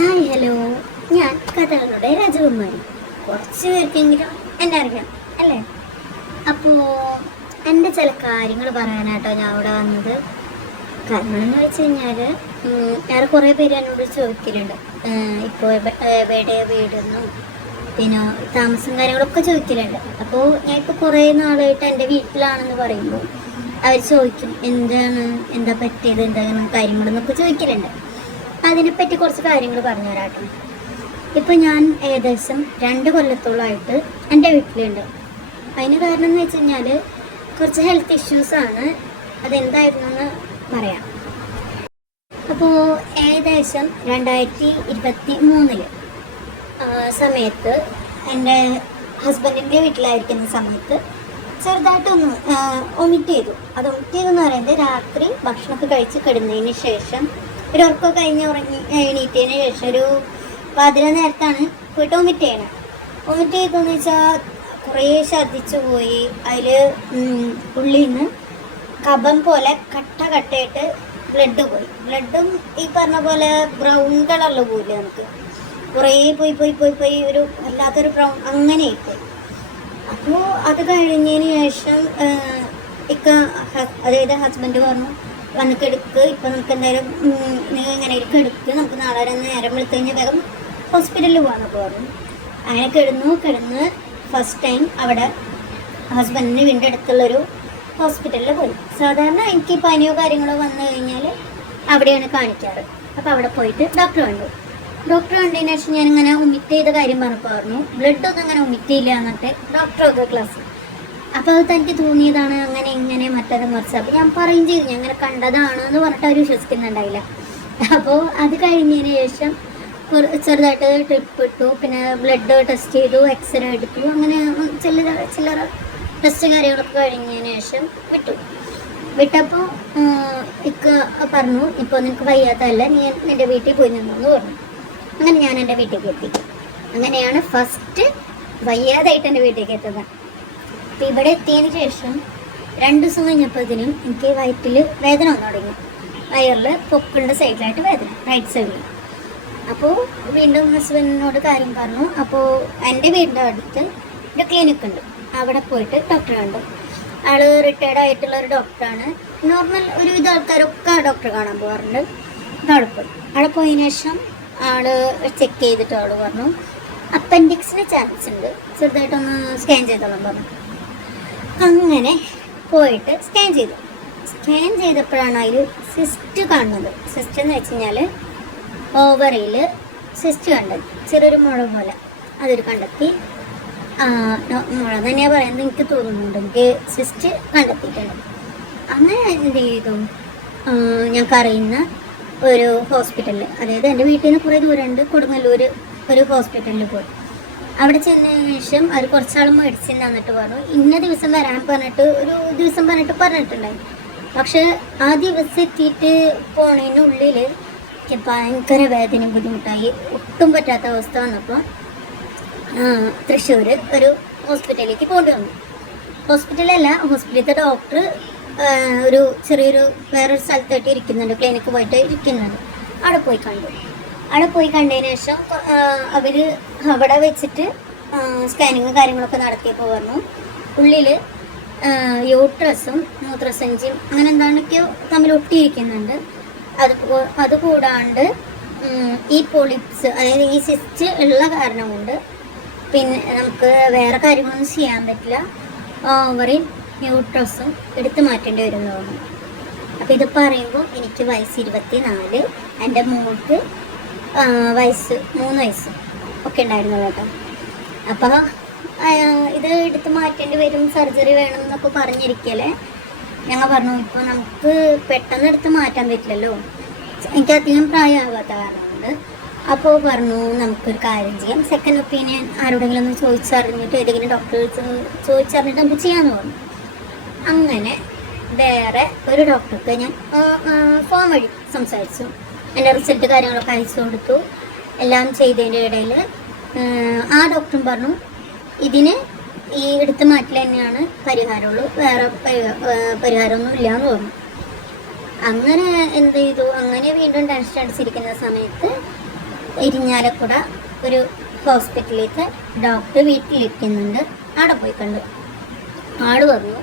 Hi hello. ഞാൻ കഥകളുടെ രാജകുമാരി. കുറച്ച് പേർക്കെങ്കിലും എന്നെ അറിയാം അല്ലേ? അപ്പോൾ എന്റെ ചില കാര്യങ്ങൾ പറയാനായിട്ടോ ഞാൻ അവിടെ വന്നത്. കാരണം എന്ന് വെച്ച് കഴിഞ്ഞാൽ വേറെ കുറേ പേര് എന്നോട് ചോദിക്കലുണ്ട്. ഇപ്പോൾ എവിടെ വീടെന്നും പിന്നെ താമസം കാര്യങ്ങളൊക്കെ ചോദിക്കലുണ്ട്. അപ്പോൾ ഞാൻ ഇപ്പോൾ കുറേ നാളായിട്ട് എന്റെ വീട്ടിലാണെന്ന് പറയുമ്പോൾ അവർ ചോദിക്കും എന്താണ് എന്താ പറ്റിയത് എന്താണ് കാര്യങ്ങളെന്നൊക്കെ ചോദിക്കലുണ്ട്. അതിനെപ്പറ്റി കുറച്ച് കാര്യങ്ങൾ പറഞ്ഞു തരാട്ടോ ഇപ്പം ഞാൻ ഏകദേശം രണ്ട് കൊല്ലത്തോളമായിട്ട് എന്റെ വീട്ടിലുണ്ട്. അതിന് കാരണം എന്ന് വെച്ച് കഴിഞ്ഞാൽ കുറച്ച് ഹെൽത്ത് ഇഷ്യൂസാണ് അതെന്തായിരുന്നു എന്ന് പറയാം. അപ്പോൾ ഏകദേശം രണ്ടായിരത്തി ഇരുപത്തി മൂന്നിൽ സമയത്ത് എന്റെ ഹസ്ബൻഡിന്റെ വീട്ടിലായിരിക്കുന്ന സമയത്ത് ചെറുതായിട്ടൊന്ന് ഒമിറ്റ് ചെയ്തു. അത് ഒമിറ്റ് ചെയ്തെന്ന് പറയുന്നത് രാത്രി ഭക്ഷണമൊക്കെ കഴിച്ച് കിടന്നതിന് ശേഷം ഒരു ഉറക്കം കഴിഞ്ഞ് ഉറങ്ങി എണീറ്റതിന് ശേഷം ഒരു പാതിര നേരത്താണ് പോയിട്ട് ഒമിറ്റ് ചെയ്യണം. ഒമിറ്റ് ചെയ്തതെന്ന് വെച്ചാൽ കുറേ ഛർദ്ദിച്ചു പോയി. അതിൽ ഉള്ളിൽ നിന്ന് കബം പോലെ കട്ട കട്ടയിട്ട് ബ്ലഡ് പോയി. ബ്ലഡും ഈ പറഞ്ഞ പോലെ ബ്രൗൺ കളറിൽ പോയില്ലേ നമുക്ക്. കുറേ പോയി പോയി പോയി പോയി ഒരു വല്ലാത്തൊരു ബ്രൗൺ അങ്ങനെ ഇട്ട് അപ്പോൾ അത് കഴിഞ്ഞതിന് ശേഷം ഇക്ക അതായത് ഹസ്ബൻഡ് പറഞ്ഞു വന്ന് കിടക്ക് ഇപ്പം നമുക്ക് എന്തായാലും നീ ഇങ്ങനെ കിടക്ക് നമുക്ക് നാളെ വരെ നേരം വിളിച്ചു കഴിഞ്ഞാൽ വേഗം ഹോസ്പിറ്റലിൽ പോകാമെന്നൊക്കെ പറഞ്ഞു. അങ്ങനെ കിടന്നു കിടന്ന് ഫസ്റ്റ് ടൈം അവിടെ ഹസ്ബൻഡിന് വീണ്ടും അടുത്തുള്ളൊരു ഹോസ്പിറ്റലിൽ പോയി. സാധാരണ എനിക്ക് പനിയോ കാര്യങ്ങളോ വന്നു കഴിഞ്ഞാൽ അവിടെയാണ് കാണിക്കാറ്. അപ്പോൾ അവിടെ പോയിട്ട് ഡോക്ടർ കണ്ടു. ഡോക്ടർ കണ്ടതിന് ശേഷം ഞാനിങ്ങനെ ഉമിറ്റ് ചെയ്ത കാര്യം പറഞ്ഞപ്പോൾ പറഞ്ഞു ബ്ലഡ് ഒന്നും അങ്ങനെ ഒമിറ്റ് ചെയ്യില്ല എന്നിട്ട് ഡോക്ടറൊക്കെ ക്ലാസ് അപ്പോൾ അത് തനിക്ക് തോന്നിയതാണ് അങ്ങനെ ഇങ്ങനെ മറ്റേത് മറിച്ച്. അപ്പോൾ ഞാൻ പറയും ചെയ്തു ഞാൻ അങ്ങനെ കണ്ടതാണ് എന്ന് പറഞ്ഞിട്ട് അവർ വിശ്വസിക്കുന്നുണ്ടായില്ല. അപ്പോൾ അത് കഴിഞ്ഞതിന് ശേഷം ചെറുതായിട്ട് ട്രിപ്പ് ഇട്ടു. പിന്നെ ബ്ലഡ് ടെസ്റ്റ് ചെയ്തു എക്സ്റേ എടുത്തു. അങ്ങനെ ചില ചില്ലറ ടെസ്റ്റ് കാര്യങ്ങളൊക്കെ കഴിഞ്ഞതിന് ശേഷം വിട്ടു. വിട്ടപ്പോൾ ഇക്ക പറഞ്ഞു ഇപ്പോൾ നിനക്ക് വയ്യാത്തതല്ല നീ നിന്റെ വീട്ടിൽ പോയി നിന്നു എന്ന് പറഞ്ഞു. അങ്ങനെ ഞാൻ എന്റെ വീട്ടിലേക്ക് എത്തി. അങ്ങനെയാണ് ഫസ്റ്റ് വയ്യാതായിട്ട് എന്റെ വീട്ടിലേക്ക് എത്തുന്നത്. അപ്പം ഇവിടെ എത്തിയതിന് ശേഷം രണ്ട് ദിവസം കഴിഞ്ഞപ്പോഴത്തേനും എനിക്ക് വയറ്റിൽ വേദന വന്നു തുടങ്ങി. വയറിൽ പൊക്കിളിന്റെ സൈഡിലായിട്ട് വേദന റൈറ്റ് സൈഡിൽ അപ്പോൾ വീണ്ടും ഹസ്ബൻഡിനോട് കാര്യം പറഞ്ഞു. അപ്പോൾ എന്റെ വീടിന്റെ അടുത്ത് എന്റെ ക്ലിനിക്ക് ഉണ്ട്. അവിടെ പോയിട്ട് ഡോക്ടറെ കണ്ടു. ആൾ റിട്ടയർഡ് ആയിട്ടുള്ള ഒരു ഡോക്ടറാണ് നോർമൽ ഒരുവിധ ആൾക്കാരൊക്കെ ഡോക്ടറെ കാണാൻ പോകാറുണ്ട് അവിടെ അവിടെ പോയതിനു ശേഷം ആൾ ചെക്ക് ചെയ്തിട്ട് ആൾ പറഞ്ഞു അപ്പൻഡിക്സിന് ചാൻസ് ഉണ്ട്. ചെറുതായിട്ടൊന്ന് സ്കാൻ ചെയ്തോളാം പറഞ്ഞു. അങ്ങനെ പോയിട്ട് സ്കാൻ ചെയ്തു. സ്കാൻ ചെയ്തപ്പോഴാണ് അതിൽ സിസ്റ്റ് കാണുന്നത്. സിസ്റ്റ് എന്ന് വെച്ച് കഴിഞ്ഞാൽ ഓവറിയിൽ സിസ്റ്റ് കണ്ടത്. ചെറിയൊരു മുഴ പോലെ അതൊരു കണ്ടെത്തി. മുഴ തന്നെയാണ് പറയുന്നത് എനിക്ക് തോന്നുന്നുണ്ട്. എനിക്ക് സിസ്റ്റ് കണ്ടെത്തിയിട്ടുണ്ട്. അങ്ങനെ എന്ത് ചെയ്തു? ആ, ഞങ്ങൾക്ക് അറിയുന്ന ഒരു ഹോസ്പിറ്റലിൽ അതായത് എന്റെ വീട്ടിൽ നിന്ന് കുറേ ദൂരമുണ്ട്. കൊടുങ്ങല്ലൂർ ഒരു ഹോസ്പിറ്റലിൽ പോയി. അവിടെ ചെന്നതിന് ശേഷം അവർ കുറച്ചാൾ മെഡിസിൻ തന്നിട്ട് പറഞ്ഞു. ഇന്ന ദിവസം വരാൻ പറഞ്ഞിട്ട് ഒരു ദിവസം പറഞ്ഞിട്ട് പറഞ്ഞിട്ടുണ്ടായി പക്ഷെ ആ ദിവസം എത്തിയിട്ട് പോണതിനുള്ളിൽ എനിക്ക് ഭയങ്കര വേദന ബുദ്ധിമുട്ടായി. ഒട്ടും പറ്റാത്ത അവസ്ഥ വന്നപ്പോൾ തൃശ്ശൂർ ഒരു ഹോസ്പിറ്റലിലേക്ക് കൊണ്ടുവന്നു. ഹോസ്പിറ്റലല്ല ഹോസ്പിറ്റലിലത്തെ ഡോക്ടർ ഒരു ചെറിയൊരു വേറൊരു സ്ഥലത്തായിട്ട് ഇരിക്കുന്നുണ്ട്. ക്ലിനിക്ക് പോയിട്ട് ഇരിക്കുന്നുണ്ട്. അവിടെ പോയി കണ്ടു. അവിടെ പോയി കണ്ടതിന് ശേഷം അവർ അവിടെ വെച്ചിട്ട് സ്കാനിങ് കാര്യങ്ങളൊക്കെ നടത്തിയപ്പോൾ പറഞ്ഞു ഉള്ളിൽ യൂട്രസും മൂത്രസഞ്ചിയും അങ്ങനെ എന്താണൊക്കെയോ തമ്മിൽ ഒട്ടിയിരിക്കുന്നുണ്ട്. അത് അതുകൂടാണ്ട് അത് കൂടാണ്ട് ഈ പൊളിപ്സ് അതായത് ഈ സിസ്റ്റ് ഉള്ള കാരണം കൊണ്ട് പിന്നെ നമുക്ക് വേറെ കാര്യങ്ങളൊന്നും ചെയ്യാൻ പറ്റില്ല. ഓവറിയും ന്യൂട്രസും എടുത്തു മാറ്റേണ്ടി വരും എന്ന് തോന്നുന്നു അപ്പോൾ ഇത് പറയുമ്പോൾ എനിക്ക് വയസ്സ് ഇരുപത്തി നാല് എന്റെ മോൾക്ക് വയസ്സ് മൂന്ന് വയസ്സ് ഒക്കെ ഉണ്ടായിരുന്നു കേട്ടോ. അപ്പോൾ ഇത് എടുത്ത് മാറ്റേണ്ടി വരും സർജറി വേണം എന്നൊക്കെ പറഞ്ഞിരിക്കല്ലേ? ഞങ്ങൾ പറഞ്ഞു ഇപ്പോൾ നമുക്ക് പെട്ടെന്ന് എടുത്ത് മാറ്റാൻ പറ്റില്ലല്ലോ. എനിക്ക് അധികം പ്രായമാകാത്ത കാരണം കൊണ്ട് അപ്പോൾ പറഞ്ഞു നമുക്കൊരു കാര്യം ചെയ്യാം. സെക്കൻഡ് ഒപ്പീനിയൻ ആരോടെങ്കിലും ഒന്ന് ചോദിച്ചറിഞ്ഞിട്ട് ഏതെങ്കിലും ഡോക്ടർ ചോദിച്ചറിഞ്ഞിട്ട് നമുക്ക് ചെയ്യാമെന്ന് പറഞ്ഞു. അങ്ങനെ വേറെ ഒരു ഡോക്ടർക്ക് ഞാൻ ഫോൺ വഴി സംസാരിച്ചു. എന്റെ റിസൾട്ട് കാര്യങ്ങളൊക്കെ അയച്ചു കൊടുത്തു. എല്ലാം ചെയ്തതിന്റെ ഇടയിൽ ആ ഡോക്ടറും പറഞ്ഞു ഇതിന് ഈ എടുത്ത് മാറ്റിൽ തന്നെയാണ് പരിഹാരമുള്ളൂ. വേറെ പരി- പരിഹാരമൊന്നും ഇല്ല എന്ന് പറഞ്ഞു. അങ്ങനെ എന്ത് ചെയ്തു? അങ്ങനെ വീണ്ടും ടെൻഷൻ അടിച്ചിരിക്കുന്ന സമയത്ത് ഇരിഞ്ഞാലക്കുട ഒരു ഹോസ്പിറ്റലിലേക്ക് ഡോക്ടർ വീട്ടിലിരിക്കുന്നുണ്ട്. അവിടെ പോയി കണ്ടു. ആൾ പറഞ്ഞു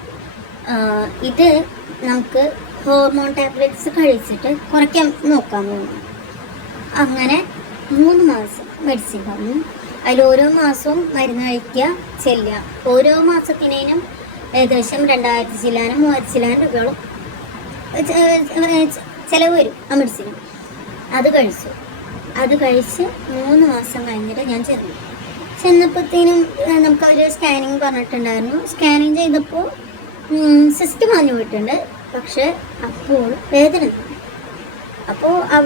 ഇത് നമുക്ക് ഹോർമോൺ ടാബ്ലെറ്റ്സ് കഴിച്ചിട്ട് കുറയ്ക്കാൻ നോക്കാൻ തോന്നുന്നു അങ്ങനെ മൂന്ന് മാസം മെഡിസിൻ തന്നു അതിൽ ഓരോ മാസവും മരുന്ന് കഴിക്കുക ചെല്ലുക. ഓരോ മാസത്തിനേനും ഏകദേശം രണ്ടായിരത്തി ചില്ലാനും മൂവായിരത്തി ചില്ലാനും രൂപയോളം ചിലവ് വരും ആ മെഡിസിന് അത് കഴിച്ചു. അത് കഴിച്ച് മൂന്ന് മാസം കഴിഞ്ഞിട്ട് ഞാൻ ചെന്നു. ചെന്നപ്പോഴത്തേനും നമുക്ക് അവർ സ്കാനിങ് പറഞ്ഞിട്ടുണ്ടായിരുന്നു. സ്കാനിങ് ചെയ്തപ്പോൾ സിസ്റ്റ് മാഞ്ഞു പോയിട്ടുണ്ട്. പക്ഷെ അപ്പോൾ വേദന. അപ്പോൾ അവ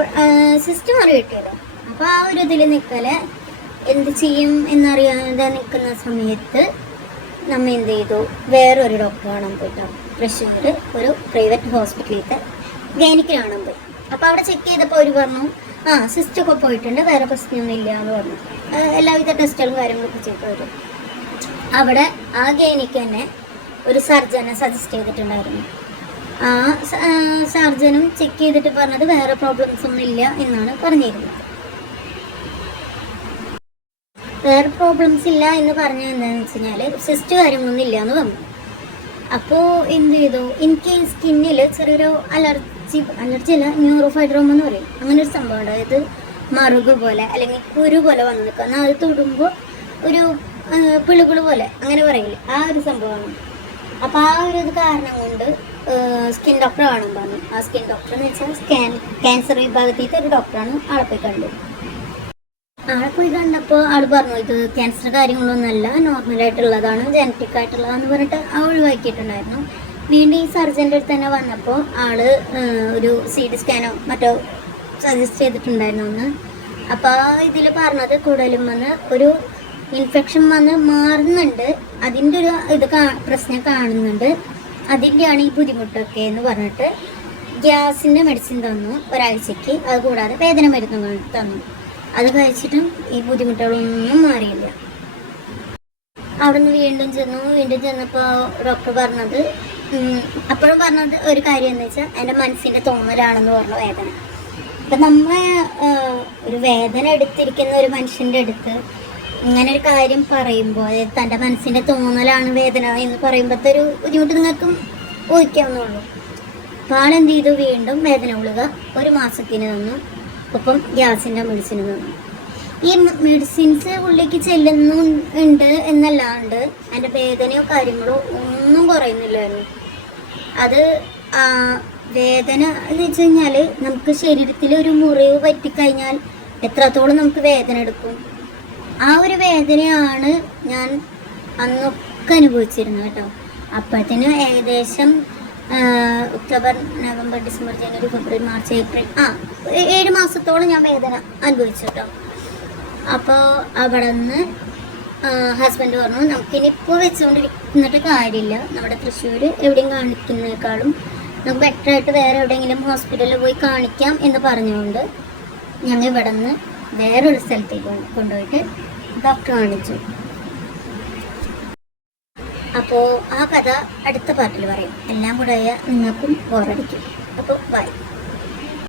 സിസ്റ്റം മാറി കിട്ടിയല്ലോ. അപ്പോൾ ആ ഒരു ഇതിൽ നിൽക്കൽ എന്ത് ചെയ്യും എന്നറിയാതെ നിൽക്കുന്ന സമയത്ത് നമ്മ എന്ത് ചെയ്തു? വേറൊരു ഡോക്ടർ കാണാൻ പോയിട്ടോ തൃശ്ശൂർ ഒരു പ്രൈവറ്റ് ഹോസ്പിറ്റലിലത്തെ ഗൈനിക്ക് കാണാൻ പോയി. അപ്പോൾ അവിടെ ചെക്ക് ചെയ്തപ്പോൾ അവർ പറഞ്ഞു ആ സിസ്റ്റൊക്കെ പോയിട്ടുണ്ട് വേറെ പ്രശ്നമൊന്നും ഇല്ല എന്ന് പറഞ്ഞു. എല്ലാവിധ ടെസ്റ്റുകളും കാര്യങ്ങളൊക്കെ ചെയ്തു വരും അവിടെ ആ ഗൈനിക്ക് തന്നെ ഒരു സർജനെ സജസ്റ്റ് ചെയ്തിട്ടുണ്ടായിരുന്നു. ആ സർജനും ചെക്ക് ചെയ്തിട്ട് പറഞ്ഞത് വേറെ പ്രോബ്ലംസ് ഒന്നും ഇല്ല എന്നാണ് പറഞ്ഞിരുന്നത്. വേറെ പ്രോബ്ലംസ് ഇല്ല എന്ന് പറഞ്ഞത് എന്താണെന്ന് വെച്ച് കഴിഞ്ഞാൽ സിസ്റ്റ് കാര്യങ്ങളൊന്നും ഇല്ല എന്ന് പറഞ്ഞു. അപ്പോൾ എന്ത് ചെയ്തു? എനിക്ക് സ്കിന്നിൽ ചെറിയൊരു അലർജി അലർജി അല്ല ന്യൂറോഫൈഡ്രോം എന്ന് പറയും. അങ്ങനെ ഒരു സംഭവം അതായത് മറുക് പോലെ അല്ലെങ്കിൽ കുരു പോലെ വന്ന് നിൽക്കുക എന്നാൽ അത് തൊടുമ്പോൾ ഒരു പിളുപിൾ പോലെ അങ്ങനെ പറയില്ലേ? ആ ഒരു സംഭവമാണ്. അപ്പോൾ ആ ഒരു ഇത് കാരണം കൊണ്ട് സ്കിൻ ഡോക്ടർ കാണാൻ പറഞ്ഞു. ആ സ്കിൻ ഡോക്ടർ എന്ന് വെച്ചാൽ സ്കാൻ ക്യാൻസർ വിഭാഗത്തിലത്തെ ഒരു ഡോക്ടറാണ് ആളെ പോയി കണ്ടു. ആളെ പോയി കണ്ടപ്പോൾ ആൾ പറഞ്ഞു ഇത് ക്യാൻസർ കാര്യങ്ങളൊന്നുമല്ല നോർമലായിട്ടുള്ളതാണ് ജനറ്റിക് ആയിട്ടുള്ളതാന്ന് പറഞ്ഞിട്ട് ആ ഒഴിവാക്കിയിട്ടുണ്ടായിരുന്നു. വീണ്ടും ഈ സർജന്റെ അടുത്ത് തന്നെ വന്നപ്പോൾ ആൾ ഒരു സി ഡി സ്കാനോ മറ്റോ സജസ്റ്റ് ചെയ്തിട്ടുണ്ടായിരുന്നു ഒന്ന് അപ്പോൾ ഇതിൽ പറഞ്ഞത് കൂടുതലും വന്ന് ഒരു ഇൻഫെക്ഷൻ വന്ന് മാറുന്നുണ്ട് അതിന്റെ ഒരു ഇത് പ്രശ്നം കാണുന്നുണ്ട്. അതിന്റെയാണ് ഈ ബുദ്ധിമുട്ടൊക്കെ എന്ന് പറഞ്ഞിട്ട് ഗ്യാസിന്റെ മെഡിസിൻ തന്നു ഒരാഴ്ചക്ക്. അത് കൂടാതെ വേദന മരുന്നുകൾ തന്നു. അത് കഴിച്ചിട്ടും ഈ ബുദ്ധിമുട്ടുകളൊന്നും മാറിയില്ല. അവിടുന്ന് വീണ്ടും ചെന്നു. വീണ്ടും ചെന്നപ്പോൾ ഡോക്ടർ പറഞ്ഞത് അപ്പോഴും പറഞ്ഞത് ഒരു കാര്യം എന്ന് വെച്ചാൽ എന്റെ മനസ്സിന്റെ തോന്നലാണെന്ന് പറഞ്ഞു വേദന. അപ്പം നമ്മൾ ഒരു വേദന എടുത്തിരിക്കുന്ന ഒരു മനുഷ്യന്റെ അടുത്ത് ഇങ്ങനെ ഒരു കാര്യം പറയുമ്പോൾ തന്റെ മനസ്സിന്റെ തോന്നലാണ് വേദന എന്ന് പറയുമ്പോഴത്തെ ഒരു ബുദ്ധിമുട്ട് നിങ്ങൾക്കും ഊഹിക്കാവുന്നുള്ളൂ അപ്പോൾ ആളെന്ത് ചെയ്തു? വീണ്ടും വേദന ഉള്ളുക ഒരു മാസത്തിന് തന്നു ഒപ്പം ഗ്യാസിന്റെ മെഡിസിൻ തന്നു ഈ മെഡിസിൻസ് ഉള്ളിലേക്ക് ചെല്ലുന്നുണ്ട് എന്നല്ലാണ്ട് എന്റെ വേദനയോ കാര്യങ്ങളോ ഒന്നും കുറയുന്നില്ലായിരുന്നു. അത് വേദന എന്ന് വെച്ച് കഴിഞ്ഞാൽ നമുക്ക് ശരീരത്തിൽ ഒരു മുറിവ് പറ്റിക്കഴിഞ്ഞാൽ എത്രത്തോളം നമുക്ക് വേദന എടുക്കും? ആ ഒരു വേദനയാണ് ഞാൻ അന്നൊക്കെ അനുഭവിച്ചിരുന്നത് കേട്ടോ. അപ്പോഴത്തേന് ഏകദേശം ഒക്ടോബർ നവംബർ ഡിസംബർ ജനുവരി ഫെബ്രുവരി മാർച്ച് ഏപ്രിൽ ആ ഏഴ് മാസത്തോളം ഞാൻ വേദന അനുഭവിച്ചു കേട്ടോ. അപ്പോൾ അവിടെ നിന്ന് ഹസ്ബൻഡ് പറഞ്ഞു നമുക്കിനിപ്പോൾ വെച്ചുകൊണ്ടിരിക്കുന്നിട്ട് കാര്യമില്ല. നമ്മുടെ തൃശ്ശൂർ എവിടെയും കാണിക്കുന്നതിനേക്കാളും നമുക്ക് ബെറ്ററായിട്ട് വേറെ എവിടെയെങ്കിലും ഹോസ്പിറ്റലിൽ പോയി കാണിക്കാം എന്ന് പറഞ്ഞുകൊണ്ട് ഞങ്ങൾ ഇവിടെ നിന്ന് വേറൊരു സ്ഥലത്തേക്ക് കൊണ്ട് കൊണ്ടുപോയിട്ട് ഡോക്ടർ കാണിച്ചു. അപ്പോൾ ആ കഥ അടുത്ത പാർട്ടിൽ പറയും. എല്ലാം കൂടെ ആയാൽ നിങ്ങൾക്കും ബോറടിക്കും അപ്പോൾ ബൈ